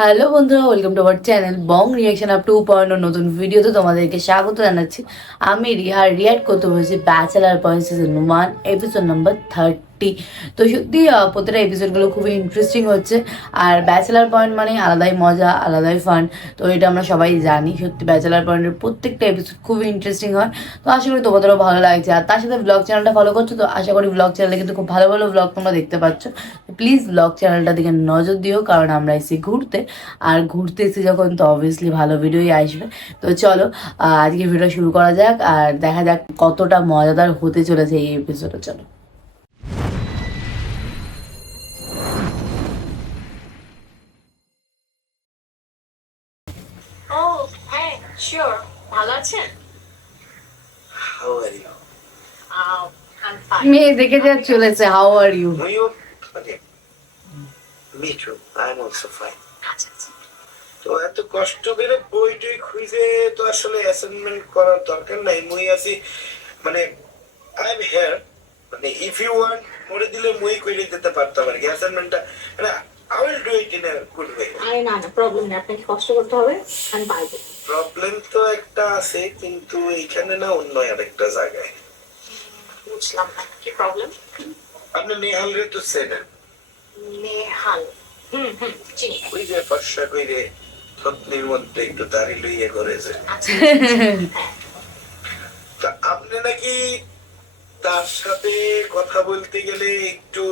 Hello বন্ধুরা, welcome to our channel Bong reaction up 2.0 নতুন ভিডিওতে তোমাদেরকে স্বাগত জানাচ্ছি। আমি রিহার রিয়াক্ট করতে বলেছি bachelor point season 1 episode number 30। তো সত্যি প্রতিটা এপিসোডগুলো খুবই ইন্টারেস্টিং হচ্ছে। আর ব্যাচেলার পয়েন্ট মানে আলাদাই মজা, আলাদাই ফান। তো এটা আমরা সবাই জানি, সত্যি ব্যাচেলার পয়েন্টের প্রত্যেকটা এপিসোড খুবই ইন্টারেস্টিং হয়। তো আশা করি তোমাদেরও ভালো লাগছে। আর তার সাথে ব্লগ চ্যানেলটা ফলো করছো, তো আশা করি ব্লগ চ্যানেলে কিন্তু খুব ভালো ভালো ব্লগ তোমরা দেখতে পাচ্ছ। প্লিজ ব্লগ চ্যানেলটা দিকে নজর দিও, কারণ আমরা এসে ঘুরতে, আর ঘুরতে এসে যখন, তো অবভিয়াসলি ভালো ভিডিওই আসবে। তো চলো আজকে ভিডিও শুরু করা যাক, আর দেখা যাক কতটা মজাদার হতে চলেছে এই এপিসোডে। চলো। ও হ্যাঁ, শিওর। ভালো আছেন? How are you? I'm fine. মেয়ে দেখে যা চলেছে, how are you? Are you? Okay. Me too. I'm also fine. আচ্ছা আচ্ছা। তো এত কষ্ট করে বই টই খুঁজে তো আসলে অ্যাসাইনমেন্ট করার দরকার নাই। মুই আছি মানে আই এম হিয়ার, মানে ইফ ইউ ওয়ান্ট করে দিলে মুই কইরে দিতে পারতাম আর কি অ্যাসাইনমেন্টটা, মানে I will do it in a good way. আরে না না, প্রবলেম নেই, আপনাকে কষ্ট করতে হবে, আমি পারবো। প্রবলেম তো একটা আছে, কিন্তু এইখানে না, অন্য আরেকটা জায়গায়। বুঝলাম না কি প্রবলেম। আপনি নেহাল রে তো চেনেন? নেহাল? হুম, চিনি। ওই যে ফর্সা কইরে থতনির মধ্যে একটু দাড়ি লইয়ে করেছে। আচ্ছা হ্যাঁ। তা আপনি নাকি তার সাথে কথা বলতে গেলে একটু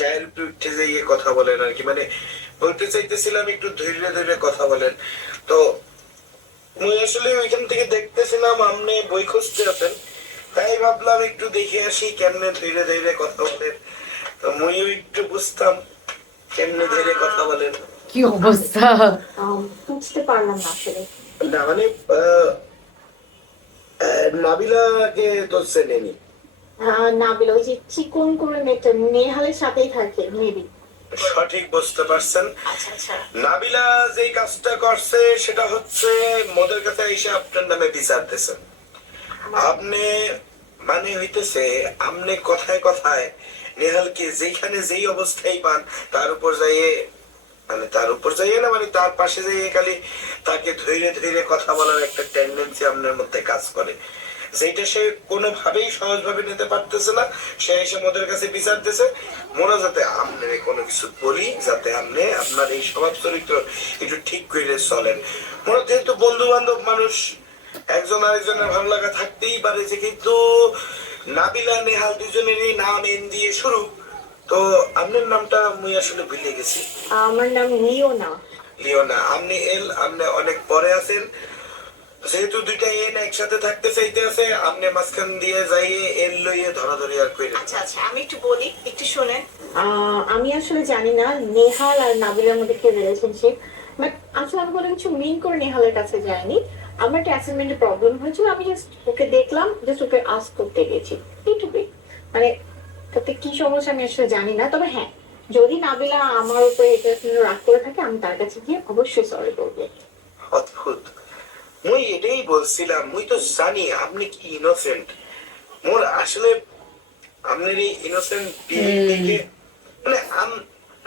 গায়ের উঠে যাইয়ে কথা বলেন আর কি, মানে বলতে চাইতেছিলাম একটু ধৈর্য ধরে কথা বলেন। তো মুই আসলে ওইখান থেকে দেখতেছিলাম আপনি বই খুঁজতে আছেন, তাই ভাবলাম একটু দেখে আসি কেমনে ধীরে ধীরে কথা বলেন। তো মুইও একটু বুঝতাম কেমনে ধীরে কথা বলেন। কি অবস্থা! বুঝতে পারলাম না আসলে। না মানে নাবিলাকে তো চেনেনি? নাবিল ওই যে চিকন করে মেয়েটা নেহালের সাথেই থাকে মেবি। সঠিক বুঝতে পারছেন। আচ্ছা আচ্ছা। নাবিলা যে কাজটা করছে সেটা হচ্ছে মোদের কাছে এসে আপনার নামে বিচার দিয়েছেন। আপনি মানে হইতেছে আপনি কথায় কথায় নেহালকে যেখানে যেই অবস্থায় পান তার উপর যাইয়ে, মানে তার উপর যাইয়ে না, মানে তার পাশে যাইয়ে খালি তাকে ধৈর্য ধৈর্য কথা বলার একটা টেন্ডেন্সি আপনার মধ্যে কাজ করে, যেটা সে কোনোভাবেই সহজভাবে নিতে পারতেছে না। সে এসে মোদের কাছে বিচার দিতেছে মোরা যাতে আপনার কোনো কিছু বলি, যাতে আপনি আপনার এই স্বভাব চরিত্র একটু ঠিক করে চলেন। মোরা যেহেতু বন্ধু বান্ধব মানুষ, একজন আরেকজনের ভালো লাগা থাকতেই পারে, যে কিন্তু নাবিলা নেহাল দুজনেরই নাম এন দিয়ে শুরু। তো আপনার নামটা মুই আসলে ভুলে গেছি। আমার নাম লিওনা। লিওনা? আপনি এল, আপনি অনেক পরে আছেন, যেহেতু দুইটা এন একসাথে থাকতে চাইতে আছে, আপনি মাঝখান দিয়ে যাইয়ে এল লইয়ে ধরাধরি আর কইরে। আচ্ছা আচ্ছা, আমি একটু বলি, একটু শোনেন। আমি আসলে জানি না নেহাল আর নাবিলের মধ্যে কি রিলেশনশিপ, বাট আসলে আমি কোনো কিছু মিন করে নেহালের কাছে যাইনি। আমার একটা অ্যাসাইনমেন্টে প্রবলেম হয়েছিল, আমি জাস্ট ওকে দেখলাম, জাস্ট ওকে আস্ক করতে গেছি, এইটুকুই। মানে তাতে কি সমস্যা আমি আসলে জানি না, তবে হ্যাঁ, যদি নাবিলা আমার উপরে এটা রাগ করে থাকে, আমি তার কাছে গিয়ে অবশ্যই সরি বলবো। অদ্ভুত। মুই এটাই বলছিলাম, মুই তো জানি আপনি কি ইনোসেন্ট। মোর আসলে আপনার এই ইনোসেন্ট বিহেভিয়ারকে মানে আই এম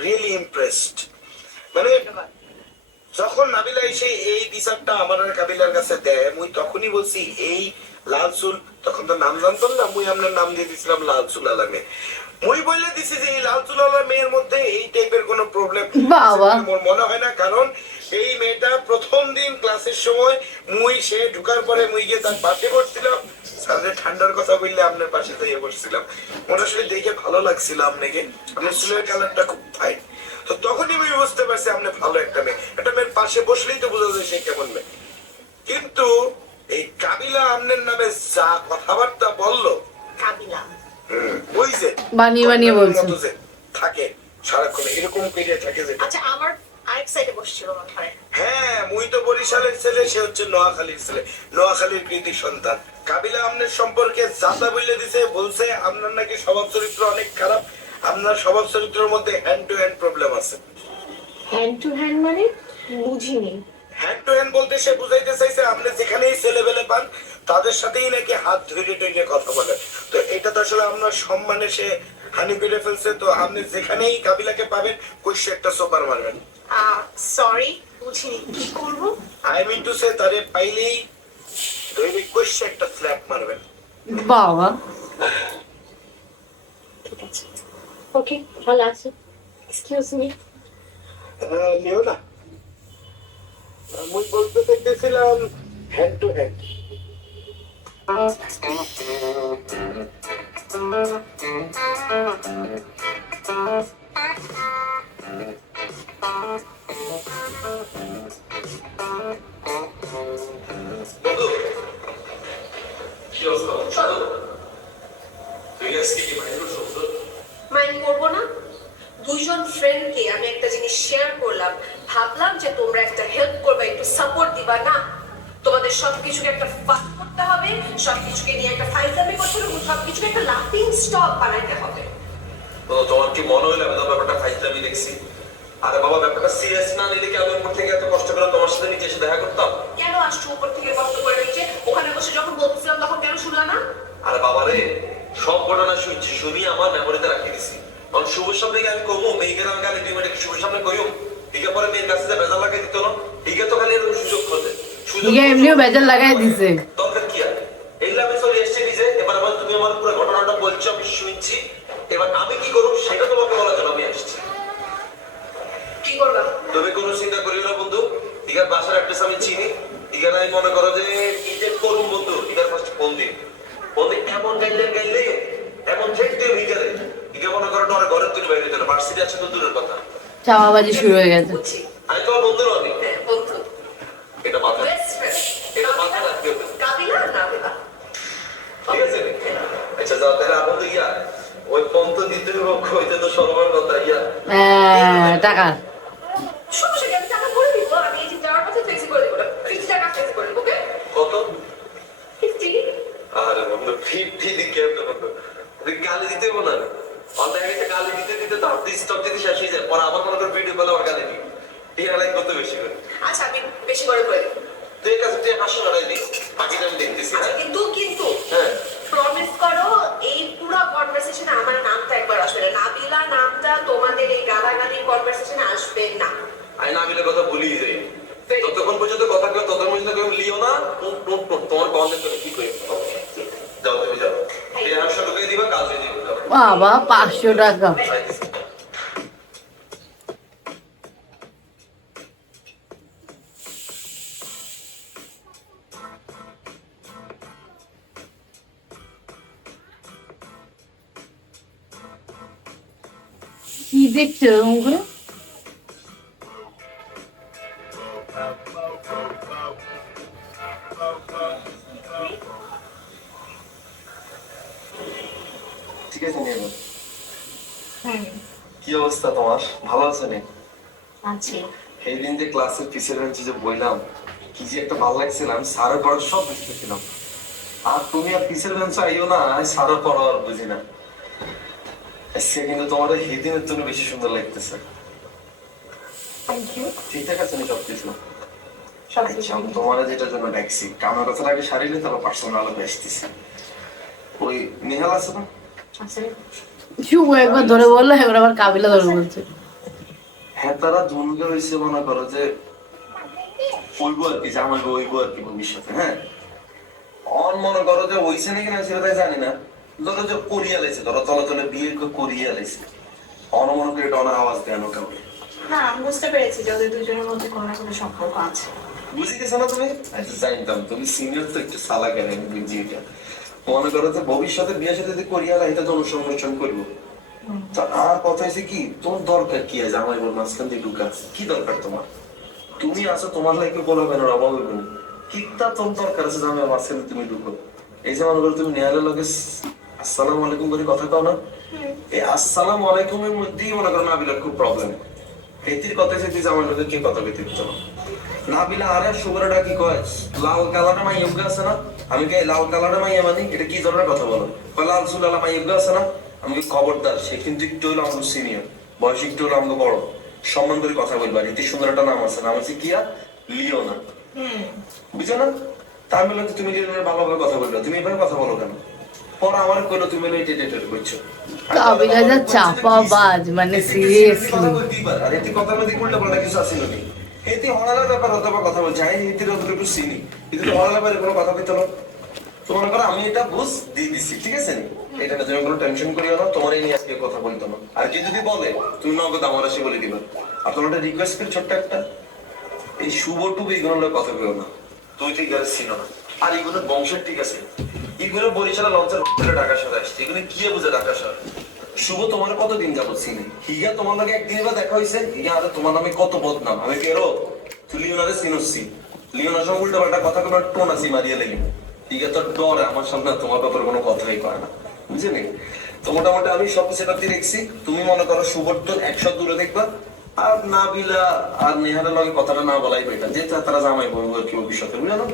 রিয়েলি ইমপ্রেসড। মানে যখন নাবিলা এসে এই বিচারটা আমার আর কাবিলার কাছে দেয়, মুই তখনই বলছি এই লাল চুল, তখন তো নাম জানতাম না, মুই আপনার নাম দিয়ে দিছিলাম লাল চুল আলা মেয়ে। মুই বলে দিছি যে এই লাল চুল আলা মেয়ের মধ্যে এই টাইপের কোনো প্রবলেম বাবা! মোর মনে হয় না, কারণ এই মেয়েটা প্রথম দিন ক্লাসের সময় মুই সে ঢুকার পরে মুই গিয়ে তার পাশে বসছিলাম, স্যারের ঠান্ডার কথা বললে আপনার পাশে যাইয়ে বসছিলাম। মোর আসলে দেখে ভালো লাগছিল আপনাকে, আপনার চুলের কালারটা খুব ফাইন। তো তখনই আমি বুঝতে পারছি আপনি ভালো একটা মেয়ে, একটা মেয়ের পাশে বসলেই তো বোঝা যায় সে কেমন মেয়ে। কিন্তু এই কাবিলা আপনার নামে যা কথাবার্তা বললো, কাবিলা? ওই যে বানিয়ে বানিয়ে বলছে। মতো যে থাকে সারাক্ষণ এরকম পেরিয়ে থাকে যে। আচ্ছা, আমার আরেক সাইডে বসছিল মনে হয়। হ্যাঁ, মুই তো বরিশালের ছেলে, সে হচ্ছে নোয়াখালীর ছেলে, নোয়াখালীর কৃতি সন্তান। কাবিলা আপনার সম্পর্কে যাতা বলে দিছে, বলছে আপনার নাকি স্বভাব চরিত্র অনেক খারাপ, আপনার স্বভাব চরিত্রের মধ্যে হ্যান্ড টু হ্যান্ড প্রবলেম আছে। হ্যান্ড টু হ্যান্ড মানে বুঝিনি। হ্যান্ড টু হ্যান্ড বলতে সে বুঝাইতে চাইছে আপনি যেখানেই ছেলেবেলে পান তাদের সাথেই নাকি হাত ধরে ধরে কথা বলে। তো এটা তো আসলে আপনার সম্মানে সে হানি করে ফেলছে, তো আপনি যেখানেই কাবিলাকে পাবেন কইসে একটা সোপার মারবেন। সরি, বুঝিনি, কি করবো? আই মিন টু সে তারে পাইলেই ধরে কইসে একটা স্ল্যাপ মারবেন। বাবা ঠিক আছে, ওকে, ভালো আছে। Excuse me. নিও না, আমি বলতে চাইতেছিলাম হ্যান্ড টু হ্যান্ড। বন্ধু কি অবস্থা? তুই আজকে কি মাইন্ড করছো? মাইন্ড করবো না। দুইজন ফ্রেন্ডকে আমি একটা জিনিস শেয়ার করলাম, ভাবলাম যে তোমরা একটা হেল্প করবে, একটু সাপোর্ট দিবা না। তোমাদের সবকিছুকে একটা ফান করতে হবে, সবকিছুকে নিয়ে একটা ফাইজলামি করতে হবে, সবকিছুকে একটা লাফিং স্টক বানাইতে হবে। তো তোমার কি মনে হইলো আমি তো ব্যাপারটা ফাইজলামি দেখছি? আরে বাবা, ব্যাপারটা সিরিয়াস না নিলে কি আমি উপর থেকে এত কষ্ট করে তোমার সাথে নিচে এসে দেখা করতাম? কেন আসছো উপর থেকে কষ্ট করে নিচে? ওখানে বসে যখন বলতেছিলাম তখন কেন শুনলা না? আরে বাবা রে, সব ঘটনা শুনছি, শুনি আমার মেমোরিতে রাখি দিছি। কারণ শুভর সামনে গিয়ে আমি কমু মেয়েকে আমি গালি দুই মিনিট শুভর সামনে কইও, ঠিক পরে মেয়ের কাছে যে বেজার লাগাই দিত না, ঠিক তো খালি এরকম সুযোগ খোঁজে। ঠিক এমনিও বেজার লাগাই দিছে। দরকার কি আর? এইগুলো আমি চলে এসছি নিজে, এবার আবার তুমি আমার পুরো ঘটনাটা বলছো, আমি শুনছি, এবার আমি কি করবো সেটা তোমাকে বলার জন্য আমি আসছি। কি করবা? তুমি কোনো চিন্তা করিও না বন্ধু, ইগার বাসার অ্যাড্রেস আমি চিনি। ইগার আমি মনে করো যে কি যে করুন বন্ধু, ইগার ফার্স্ট ফোন দিন। ফোন দিন এমন গাইলে এমন ঠেকতে ইগারে, ইগা মনে করো ডরে ঘরের তুলে বাইরে দিল, ভার্সিটি আছে তো দূরের কথা। চাওয়াবাজি শুরু হয়ে গেছে। বুঝছি। আমি তোমার বন্ধু নই, হ্যাঁ, বন্ধু, এটা মাথায়, বেস্ট ফ্রেন্ড। এটা মাথায় রাখতে হবে, কাবিলা আর নাবিলা। ঠিক আছে? আচ্ছা যাও তাহলে আপন তো ইয়া ওই ফোন তো দিতে হবে, কইতে তো সরবার কথা ইয়া। টাকা সমস্যা কি, আমি টাকা করে দিব। আমি এই যে যাওয়ার পথে ট্যাক্সি করে দিব, 50 টাকা ট্যাক্সি করে দিব। ওকে, কত? 50। আরে বন্ধু, 50 দিকে তো বন্ধু তুই গালি দিতে হবো না। অনলাইনে একটা গালি দিতে দিতে তো আপনি স্টক দিতে শেষ হয়ে যায়, পরে আবার মনে করে ভিডিও কলে আবার গালি দিই, ঠিক আছে? কত বেশি করে? আচ্ছা, আমি বেশি করে দিব। তুই কাছে তুই 500 টাকা দিস, বাকিটা আমি দেখতেছি। আচ্ছা, হ্যাঁ কিন্তু হ্যাঁ, প্রমিস করো এই পুরো কনভারসেশনে আমার নামটা একবার আসবে না। নাবিলা নামটা তোমাদের এই গালাগালির কনভারসেশনে আসবে না। আমি না মিলে কথা ভুলি যাই, ততক্ষণ পর্যন্ত কথা কেউ ততক্ষণ পর্যন্ত কেউ লিও না। তোমার কলেজ তুমি কি করি, যাও তুমি যাও, 150 টাকা দিবা, কাজ হয়ে যাবে। যাও। বাবা 500 টাকা। কি দেখছো এরকম করে? ঠিক আছে নিয়ে নাও। কি অবস্থা তোমার, ভালো আছো নি? আচ্ছা, এই দিন যে ক্লাসের পিছের বেঞ্চে যে বইলাম, কি যে একটা ভালো লাগছিল, আমি স্যারের পড়া সব বুঝতেছিলাম। আর তুমি আর পিছের বেঞ্চে আইও না, আমি স্যারের পড়া আর বুঝি না। আজকে কিন্তু তোমার এই দিনের জন্য বেশি সুন্দর লাগতেছে। Thank you. ঠিকঠাক আছে নি সবকিছু? সব আচ্ছা, তোমার যেটার জন্য ডাকছি, কামের কথা আগে সারিলে তারপর পার্সোনাল আলাদা আসতেছি। ওই নেহাল আছে না? আচ্ছা, শুভ একবার ধরে বললো, এবার আবার কাবিলা ধরে বলছে। হ্যাঁ, তারা দুর্গে হয়েছে মনে করো যে ওইবো আর কি, জামাইবো ওইবো আর কি ভবিষ্যতে। হ্যাঁ, অন মনে করো যে হইছে নাকি না সেটা তাই জানি না, ধরো যে করিয়া লাইছে, ধরো তলে তলে বিয়ে করিয়া লাইছে, অন মনে করে এটা অনেক আওয়াজ দেয় কাউকে। না, আমি বুঝতে পেরেছি যে ওদের দুজনের মধ্যে কোনো না কোনো সম্পর্ক আছে। বুঝে গেছো না তুমি? আচ্ছা, জানতাম তুমি সিনিয়র তো একটু সালা কেন, আমি বুঝি এটা। মনে করো যে ভবিষ্যতে বিয়ে সাথে যদি করিয়া লাই, এটা তো অনুষ্ঠান করবো। তো আর কথা হয়েছে কি, তোর দরকার কি আছে আমার মাঝখান দিয়ে ঢুকা? কি দরকার তোমার? তুমি আছো, তোমার লাইকে বলো কেন, অভাব হইব না। কিটা তোর দরকার আছে যে আমি মাঝখানে তুমি ঢুকো? এই যে মনে করো তুমি নেহালের লগে আসসালামু আলাইকুম করে কথা কও না, এই আসসালামু আলাইকুমের মধ্যেই মনে করো নাবিলার খুব প্রবলেম। এতির কথা হচ্ছে যে আমার লোকের কি কথা কইতে দিত না। নাবিলা আরে সুবরটা কি কয়, লাল কালারটা মাই ইউগা আছে না, আমি কে লাল কালারটা মাই মানে এটা কি ধরনের কথা বলো? কয় লাল সুলালা মাই ইউগা আছে না, আমি খবরদার, সে কিন্তু একটু হলো আমাদের সিনিয়র, বয়স একটু হলো আমাদের বড়, সম্মান করে কথা বলবা। রীতি সুন্দর একটা নাম আছে, নাম হচ্ছে কিয়া লিওনা, বুঝছো না? তার মানে তুমি লিওনের ভালোভাবে কথা বলবে, তুমি এভাবে কথা বলো কেন? পর আমার কোনো তুমি মেডিটেট করছো কাবিলা যা চাপাবাজ, মানে সিরিয়াসলি। আর এতে কথা মধ্যে উল্টা পাল্টা কিছু আসিল নি, এতে হরালার ব্যাপার হতে বা কথা বলছি, আমি এতে যতটুকু চিনি, কিন্তু হরালার ব্যাপারে কোনো কথা বলতে না। তো মনে করো আমি এটা বুঝ দিয়ে দিচ্ছি, ঠিক আছে নি? এটা না, তুমি কোনো টেনশন করিও না, তোমার এই নিয়ে আজকে কথা বলতো না। আর কি যদি বলে তুমি নগদ আমার আসি বলে দিবা। আর তোমার একটা রিকোয়েস্ট করি ছোট্ট একটা, এই শুভ টুব এইগুলো কথা কেউ না, তুই ঠিক আছে ছিল না। আর এগুলো বংশের ঠিক আছে, এগুলো বরিশালা লঞ্চের হোটেলে ঢাকা শহরে আসছে, এগুলো কি বুঝে ঢাকা শহর। শুভ তোমার কতদিন যাবত চিনি, হিগা তোমার লগে একদিন বা দেখা হয়েছে, হিগা আরে তোমার নামে কত বদনাম, আমি কেরো তুই লিওনারে চিনছি, লিওনার সঙ্গে উল্টা পাল্টা কথা কোনো টোন আছি মারিয়ে লেগে, হিগা তো ডরে আমার সামনে তোমার ব্যাপারে কোনো কথাই কয় না, বুঝলি? তো মোটামুটি আমি সব সেটা দিয়ে রেখছি, তুমি মনে করো শুভর তো 100 দূরে দেখবা, আর নাবিলা আর নেহারের লগে কথাটা না বলাই বেটা, যেটা তারা জামাই বলবো আর কি ভবিষ্যতে, বুঝলো?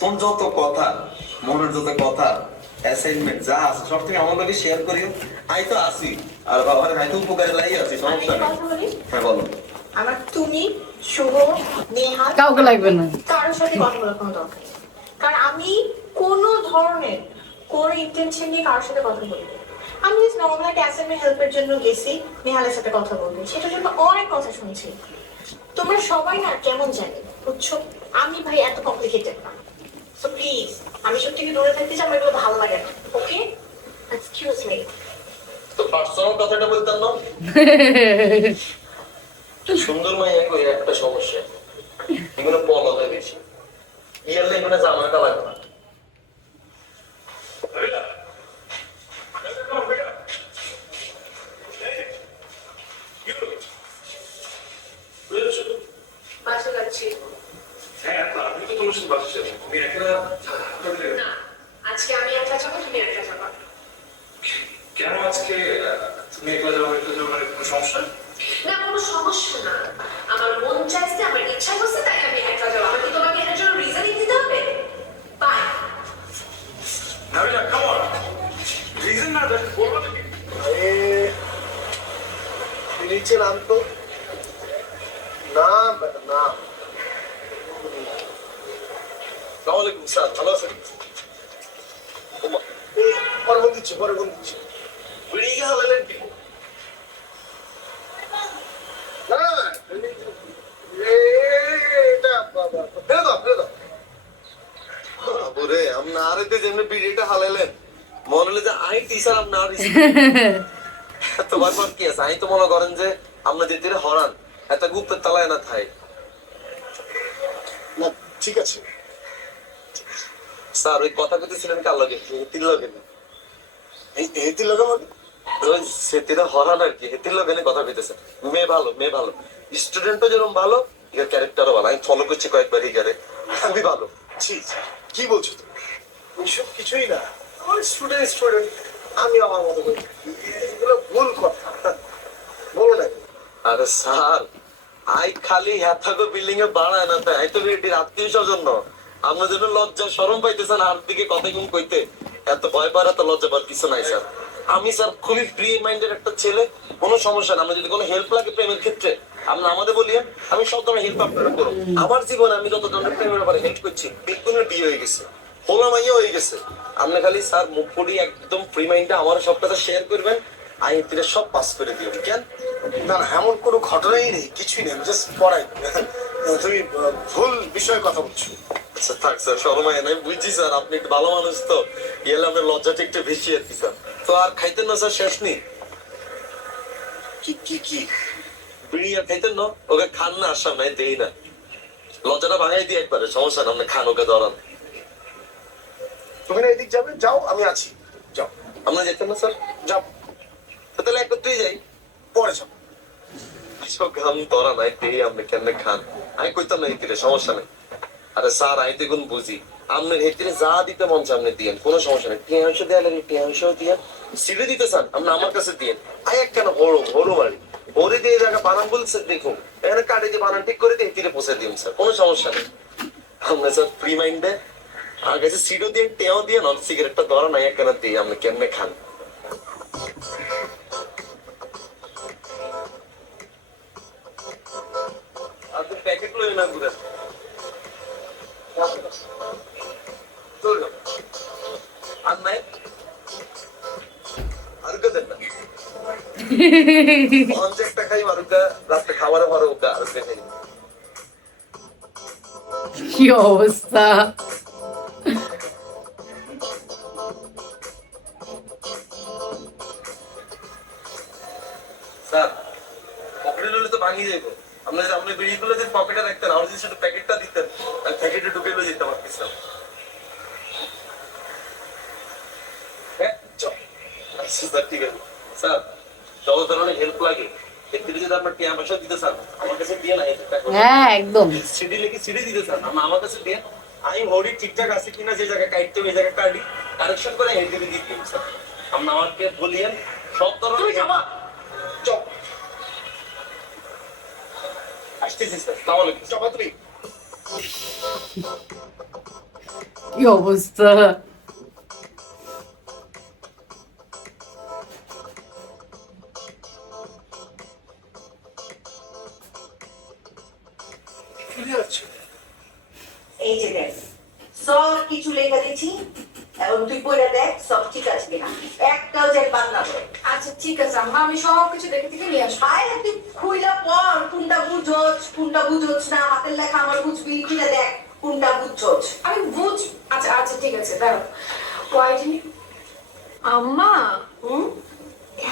তোর যত কথা, মনের যত কথা, অ্যাসাইনমেন্ট যা আছে সব থেকে আমার লগে শেয়ার করিও। আই তো আসি, আর বাবার হয়তো উপকারে লাই আছি, সমস্যা নেই। কথা বলি, হ্যাঁ বলো। আমার তুমি, শুভ, নেহা কাউকে লাগবে না। কারোর সাথে কথা বলার কোনো দরকার নেই। কারণ আমি কোনো ধরনের কোনো ইন্টেনশন নিয়ে কারোর সাথে কথা বলি না। আমি জাস্ট নর্মাল একটা অ্যাসাইনমেন্ট হেল্পের জন্য গেছি, নেহালের সাথে কথা বলবো, সেটার জন্য অনেক কথা শুনছি। তোমরা সবাই না কেমন জানি, বুঝছো? আমি ভাই এত কমপ্লিকেটেড না। সো প্লিজ, আমি সব থেকে দূরে থাকতে চাই, আমার এগুলো ভালো লাগে না। ওকে, এক্সকিউজ মি। তো পার্সোনাল কথাটা বলতাম না, সুন্দর মাইয়া কই একটা সমস্যা, এগুলো বলা যায় বেশি, ইয়ার লাইন মানে জামাটা লাগবে না। বাসা যাচ্ছি। না, আজকে আমি একা যাবো, তুমি একা যাবা। কেন আজকে তুমি একলা যাবো মানে কোনো সমস্যা? না, কোনো সমস্যা না, আমার মন চাইছে, আমার ইচ্ছা করছে, তাই আমি একা যাবো। আমার কি তোমাকে এটার জন্য রিজনই দিতে হবে? Bye. Nabila, come on. Reason না দেখ, বলবো তো কি? নিচে নাম তো না না। আসসালামু স্যার, ভালো আছেন? পরে ফোন দিচ্ছি, পরে ফোন দিচ্ছি। বেরিয়ে হালালেন কি? না না না, এটা ফেলে দাও, ফেলে দাও। ওরে আপনি আরেতে যেমনি বিড়িটা হালাইলেন, মনে হলো যে আই টিচার আপনি আর তোমার পর কি আছে? আই তো মনে করেন যে আমরা যেতে হরান একটা গুপ্তের তালায় না থাই। না ঠিক আছে। স্যার ওই কথা কইতেছিলেন কার লগে? হেতির লগে না? এই হেতি লগা মানে ওই সেতিরা হরান আর কি, হেতির লগে না কথা কইতেছে। মেয়ে ভালো, মেয়ে ভালো, স্টুডেন্টও যেরকম ভালো, এর ক্যারেক্টারও ভালো। আমি ফলো করছি কয়েকবার হিগারে, খুবই ভালো। ছি ছি, কি বলছো তুমি? এইসব কিছুই না, আমার স্টুডেন্ট স্টুডেন্ট, আমি আমার মতো করি, এগুলো ভুল কথা, বলো না। আরে স্যার, আই খালি হ্যাথাগো বিল্ডিং এ বাড়ায় না তাই, আই তো রেডির আত্মীয় স্বজন। আপনার জন্য লজ্জা শরম পাইতেছেন আর দিকে কথা কম কইতে, এত ভয় পাওয়ার এত লজ্জা পাওয়ার কিছু নাই স্যার। আমি স্যার খুবই ফ্রি মাইন্ডের একটা ছেলে, কোনো সমস্যা না। আমরা যদি কোনো হেল্প লাগে প্রেমের ক্ষেত্রে আপনি আমাদের বলিয়েন, আমি সব ধরনের হেল্প আপনারা করবো। আমার জীবনে আমি যত ধরনের প্রেমের ব্যাপারে হেল্প করছি, বিজ্ঞানের বিয়ে হয়ে গেছে, হোলা মাইয়া হয়ে গেছে। আপনি খালি স্যার মুখ পড়ি একদম ফ্রি মাইন্ডে আমার সব কথা শেয়ার করবেন, আই থেকে সব পাস করে দিবেন। কেন? না না, এমন কোনো ঘটনাই নেই, কিছুই নেই, জাস্ট পড়াই। তুমি ভুল বিষয়ে কথা বলছো। আচ্ছা থাক স্যার, শরমায় নাই, বুঝছি স্যার আপনি একটু ভালো মানুষ তো, এলে আপনার লজ্জাটা একটু বেশি আর কি স্যার। তো আর খাইতেন না স্যার? শেষ নেই কি কি কি বিড়ি আর খাইতেন না? ওকে খান না, আসাম নাই দেই না, লজ্জাটা ভাঙাই দিই একবারে, সমস্যা না, আপনি খান, ওকে ধরান। তুমি না এদিক যাবে, যাও, আমি আছি, যাও। আপনার যেতেন না স্যার? যাও, তো তাহলে একত্রেই যাই। পরে যাও। সব ঘাম ধরা নাই দেই, আপনি কেমনে খান? আমি কইতাম না হেতিরে, সমস্যা নেই। আরে স্যার আই দেখুন বুঝি, আপনার হেতিরে যা দিতে মন চায় আপনি দিয়েন, কোনো সমস্যা নেই। টিয়াংশ দেওয়া লাগলে টিয়াংশ দিয়েন, সিঁড়ি দিতে চান আপনি আমার কাছে দিয়েন। আই এক কেন হরো হরো বাড়ি ওরে দিয়ে জায়গা বানান বলছে, দেখুন এখানে কাটে দিয়ে বানান ঠিক করে দিয়ে হেতিরে পৌঁছে দিন স্যার, কোনো সমস্যা নেই। আপনি স্যার ফ্রি মাইন্ডে আমার কাছে সিঁড়ো দিয়ে টেও দিয়ে নন সিগারেটটা ধরা নাই এক কেন দিয়ে, আপনি কেমনে খান? আপনি প্যাকেট লই না ঘুরে আর নাই লঞ্চে একটা খাই মারুকা, রাত্রে খাবারে মারুকা, আর একটা খাই। কি অবস্থা! স্যার, পকেটে লইলে তো ভাঙি যাইব। আপনি বিড়ি তুলে যে পকেটে রাখতেন, আমার যদি সেটা প্যাকেটটা দিতেন, আমি প্যাকেটে ঢুকে লয়ে যেতে পারতাম। হ্যাঁ, চল। আচ্ছা স্যার, ঠিক আছে। স্যার, যত ধরনের হেল্প লাগে, এর যদি আপনার টিয়া পয়সা দিতে চান, আমার কাছে দিয়ে না, এটা টাকা। হ্যাঁ একদম। সিডি লিখে সিডি দিতে চান, আমার কাছে দিয়ে। আমি হরি ঠিকঠাক আছে কিনা, যে জায়গায় কাটতে হবে, এই জায়গায় কাটি, কারেকশন করে হেড দিয়ে দিই স্যার। আপনি আমাকে বলিয়েন সব ধরনের। চল। আসতেছি স্যার, আসসালামু আলাইকুম। চাপাত্রী কি অবস্থা! ফিরে যাচ্ছে। এই যে দেখ, সব কিছু লেখা দিচ্ছি, এখন তুই পড়ে দেখ সব ঠিক আছে কিনা, একটাও যেন বাদ না পড়ে। আচ্ছা ঠিক আছে আম্মা, আমি সব কিছু দেখে দেখে নিয়ে আসবো। আয় তুই খুইলা পড়, কোনটা বুঝোস না, হাতের লেখা আমার বুঝবি, খুইলা দেখ কোনটা বুঝছোস। আমি বুঝ। আচ্ছা আচ্ছা ঠিক আছে, দাঁড়াও। হোয়াইটেনিং আম্মা,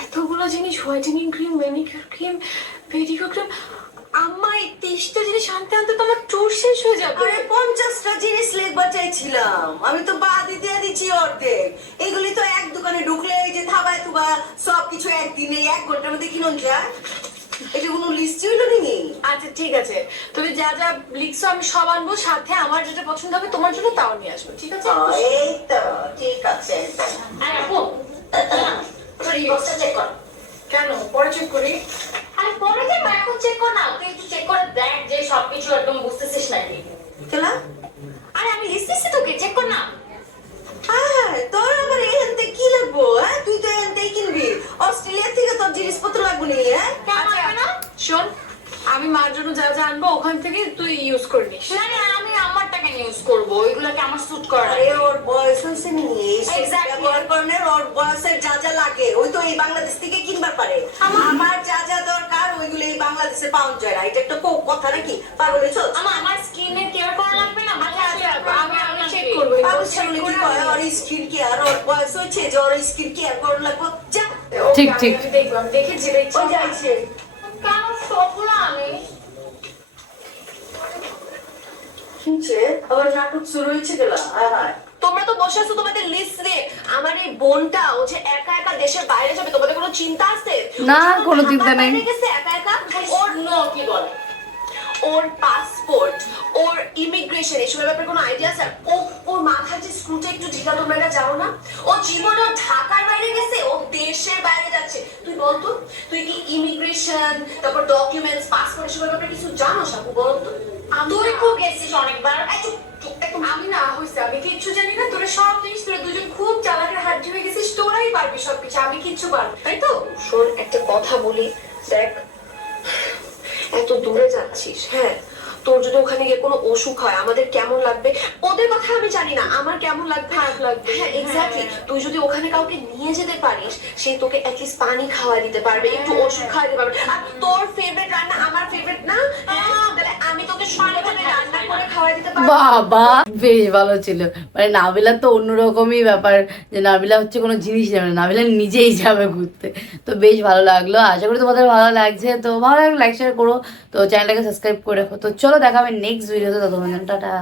এতগুলো জিনিস, whitening cream, manicure cream, pedicure cream, আম্মা এই 30টা জিনিস আনতে আনতে তো আমার চোর শেষ হয়ে যাবে। আরে 50টা জিনিস লিখবা চাইছিলাম, আমি তো বাদই দিয়ে দিচ্ছি অর্ধেক। এগুলি তো এক দোকানে ঢুকলে এই যে থাবায় তুবা সবকিছু একদিনে 1 ঘন্টার মধ্যে কিনুন যায়, এটা কোনো লিস্ট হইলো নাকি? আচ্ছা ঠিক আছে, তুমি যা যা লিখছো আমি সব আনবো, সাথে আমার যেটা পছন্দ হবে তোমার জন্য তাও নিয়ে আসবো, ঠিক আছে? এই তো ঠিক আছে। আর আপু তোর এই বক্সটা চেক কর। কেন পরে চেক করি? আর পরে যে এখন চেক কর না, তুই একটু চেক করে দেখ যে সবকিছু একদম বুঝতেছিস নাকি। কেলা? আরে আমি লিখতেছি তোকে, চেক কর না। হ্যাঁ, তোর আবার এখান থেকে কি লাগবো? হ্যাঁ, তুই তো এখান থেকে কিনবি, অস্ট্রেলিয়া থেকে তোর জিনিসপত্র লাগবে নি। হ্যাঁ, কেন লাগবে না? শোন, আমি মার জন্য যা যা আনবো ওখান থেকে তুই ইউজ করে নিস। না না, আমি আমার টাকা ইউজ করবো, ওইগুলোকে আমার স্যুট করা আরে ওর বয়স হয়েছে নি, Exactly. ব্যবহার করার ওর বয়সের যা যা লাগে ওই তো এই বাংলাদেশ থেকে কিনবার পারে। আমার যা যা দরকার ওইগুলো এই বাংলাদেশে পাওয়া যায় না, এটা একটা কথা নাকি? পাগল হয়েছো? আমার স্কিনের কেয়ার করা লাগবে না, মাঝে আচ্ছা, আমি চেক করবো। করবো। পাগল ছেলে কি কয়, ওর স্কিন কেয়ার, ওর বয়স হয়েছে যে ওর স্কিন কেয়ার করা লাগবে। যা ঠিক, ঠিক। আমি দেখবো, আমি দেখে যেটা ইচ্ছা ওই যাইছে। কেন সবগুলো আনিস? কিনছে আবার নাটক শুরু হয়েছে গেলা। হ্যাঁ, তোমরা তো বসে আছো তোমাদের লিস্ট দিয়ে, আমার এই বোনটা ও যে একা একা দেশের বাইরে যাবে, তোমাদের কোনো চিন্তা আছে? না, কোনো চিন্তা নেই। বাইরে গেছে একা একা, ওর নো কি বলে? ওর পাসপোর্ট, ওর ইমিগ্রেশন, এসবের ব্যাপারে কোনো আইডিয়া আছে? ওর মাথার যে স্ক্রুটা একটু ঢিলা, তোমরা এটা জানো না? ও জীবনে ঢাকার বাইরে গেছে, ও দেশের বাইরে যাচ্ছে। তুই বলতো, তুই কি ইমিগ্রেশন, তারপর ডকুমেন্টস, পাসপোর্ট এসবের ব্যাপারে কিছু জানো সাকু? বলতো। তুই খুব গেছিস অনেকবার। আমি না হইছে, আমি কিচ্ছু জানি না। তোরা সব জিনিস, তোরা দুজন খুব চালাকের হাড্ডি হয়ে গেছিস, তোরাই পারবি সবকিছু, আমি কিচ্ছু পারবো, তাই তো? শোন, একটা কথা বলি, দেখ, এত দূরে যাচ্ছিস, হ্যাঁ, তোর যদি ওখানে গিয়ে কোনো অসুখ হয় আমাদের কেমন লাগবে? ওদের কথা আমি জানি না, আমার কেমন লাগবে? খারাপ লাগবে। হ্যাঁ এক্স্যাক্টলি, তুই যদি ওখানে কাউকে নিয়ে যেতে পারিস, সে তোকে অ্যাটলিস্ট পানি খাওয়া দিতে পারবে, একটু ওষুধ খাওয়া দিতে পারবে। আর তোর ফেভারিট রান্না আমার ফেভারিট না, তাহলে আমি তোকে ভালোভাবে রান্না করে খাওয়া দিতে পারবো। বাবা, বেশ ভালো ছিল। মানে নাবিলা তো অন্যরকমই ব্যাপার, যে নাবিলা হচ্ছে কোনো জিনিস যাবে না, নাবিলা নিজেই যাবে ঘুরতে। তো বেশ ভালো লাগলো, আশা করি তোমাদের ভালো লাগছে। তো ভালো লাগলে লাইক শেয়ার করো, তো চ্যানেলটাকে সাবস্ক্রাইব করে রাখো। তো চলো, দেখা হবে নেক্সট ভিডিওতে, ততক্ষণ টাটা।